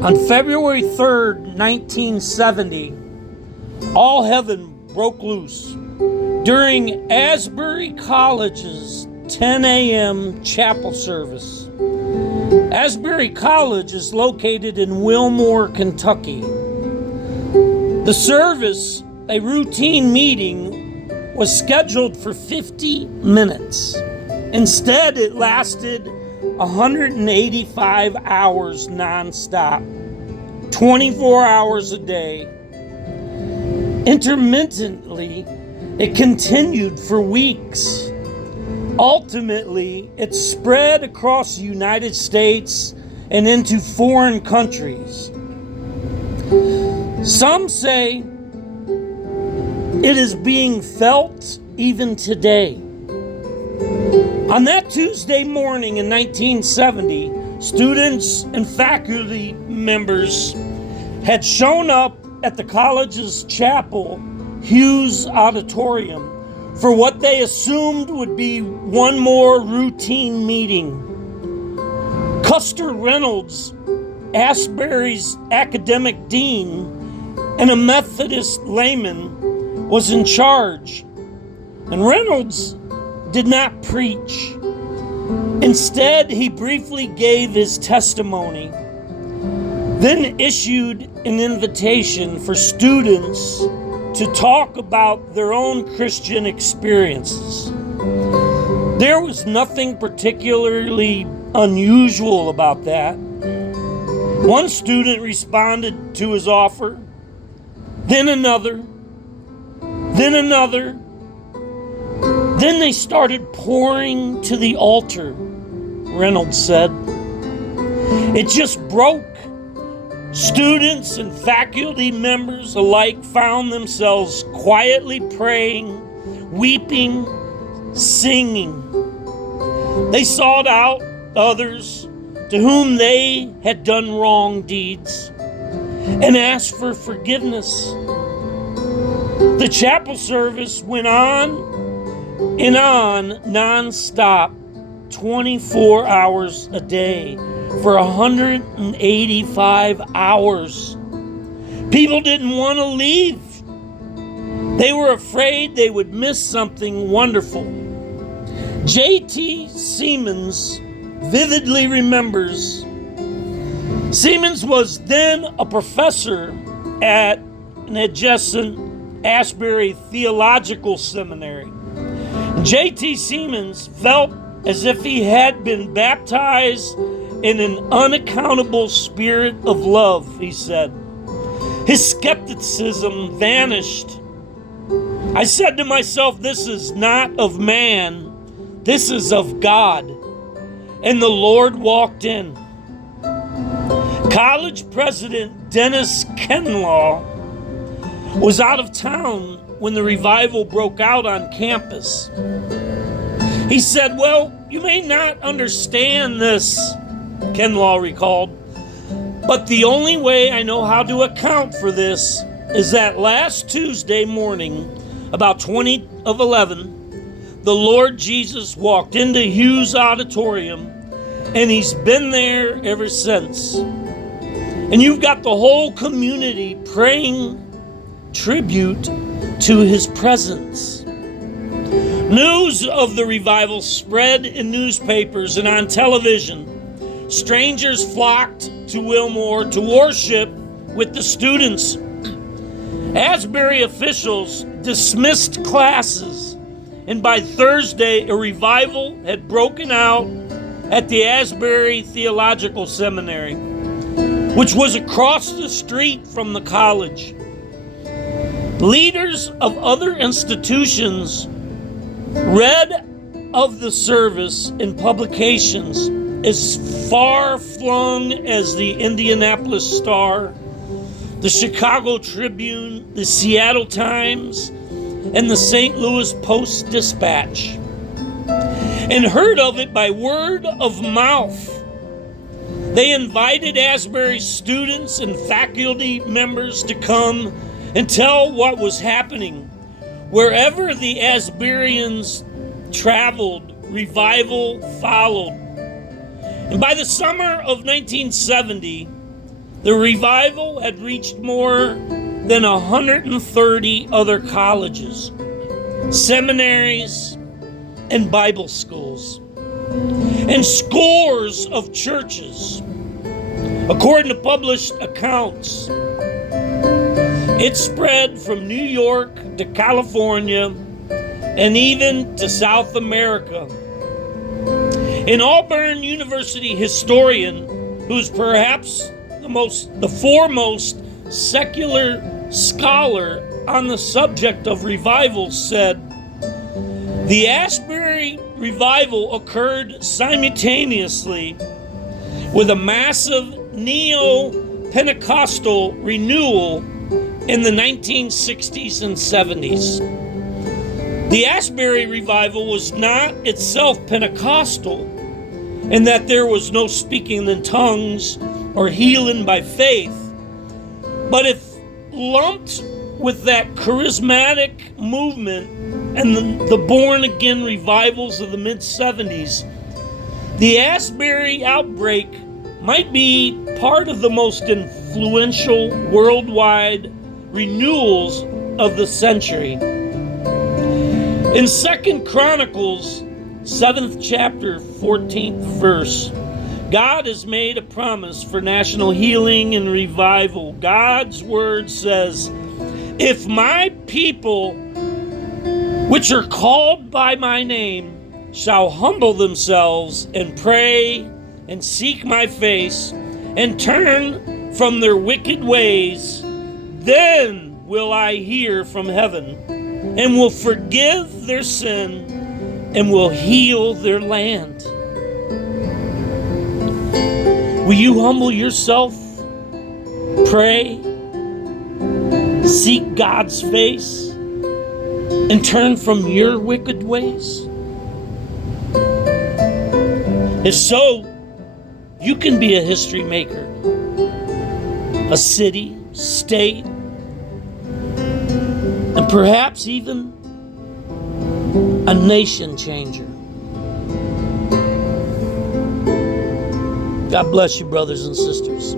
On February 3rd, 1970, all heaven broke loose during Asbury College's 10 a.m. chapel service. Asbury College is located in Wilmore, Kentucky. The service, a routine meeting, was scheduled for 50 minutes. Instead, it lasted 185 hours nonstop, 24 hours a day. Intermittently, it continued for weeks. Ultimately, it spread across the United States and into foreign countries. Some say it is being felt even today. On that Tuesday morning in 1970, students and faculty members had shown up at the college's chapel, Hughes Auditorium, for what they assumed would be one more routine meeting. Custer Reynolds, Asbury's academic dean and a Methodist layman, was in charge, and Reynolds did not preach. Instead, he briefly gave his testimony, then issued an invitation for students to talk about their own Christian experiences. There was nothing particularly unusual about that. One student responded to his offer, then another, then another. Then they started pouring to the altar, Reynolds said. It just broke. Students and faculty members alike found themselves quietly praying, weeping, singing. They sought out others to whom they had done wrong deeds and asked for forgiveness. The chapel service went on and on non-stop, 24 hours a day for 185 hours. People didn't want to leave. They were afraid they would miss something wonderful. J.T. Siemens vividly remembers. Siemens was then a professor at an adjacent Asbury Theological Seminary. J.T. Siemens felt as if he had been baptized in an unaccountable spirit of love, he said. His skepticism vanished. I said to myself, this is not of man, this is of God. And the Lord walked in. College president Dennis Kenlaw was out of town when the revival broke out on campus. He said, well, you may not understand this, Kenlaw recalled, but the only way I know how to account for this is that last Tuesday morning, about 20 of 11, the Lord Jesus walked into Hughes Auditorium, and he's been there ever since. And you've got the whole community praying tribute to his presence. News of the revival spread in newspapers and on television. Strangers flocked to Wilmore to worship with the students. Asbury officials dismissed classes, and by Thursday, a revival had broken out at the Asbury Theological Seminary, which was across the street from the college. Leaders of other institutions read of the service in publications as far-flung as the Indianapolis Star, the Chicago Tribune, the Seattle Times, and the St. Louis Post-Dispatch, and heard of it by word of mouth. They invited Asbury students and faculty members to come and tell what was happening. Wherever the Asburyans traveled, revival followed. And by the summer of 1970, The revival had reached more than 130 other colleges, seminaries, and Bible schools, and scores of churches. According to published accounts, it spread from New York to California and even to South America. An Auburn University historian, who's perhaps the foremost secular scholar on the subject of revival, said, the Asbury revival occurred simultaneously with a massive neo-Pentecostal renewal in the 1960s and 70s. The Asbury revival was not itself Pentecostal, in that there was no speaking in tongues or healing by faith, but if lumped with that charismatic movement and the born-again revivals of the mid-70s, the Asbury outbreak might be part of the most influential worldwide renewals of the century. In 2 Chronicles, 7th chapter, 14th verse, God has made a promise for national healing and revival. God's word says, if my people, which are called by my name, shall humble themselves and pray and seek my face and turn from their wicked ways, then will I hear from heaven and will forgive their sin and will heal their land. Will you humble yourself, pray, seek God's face, and turn from your wicked ways? If so, you can be a history maker, a city, state, and perhaps even a nation changer. God bless you, brothers and sisters.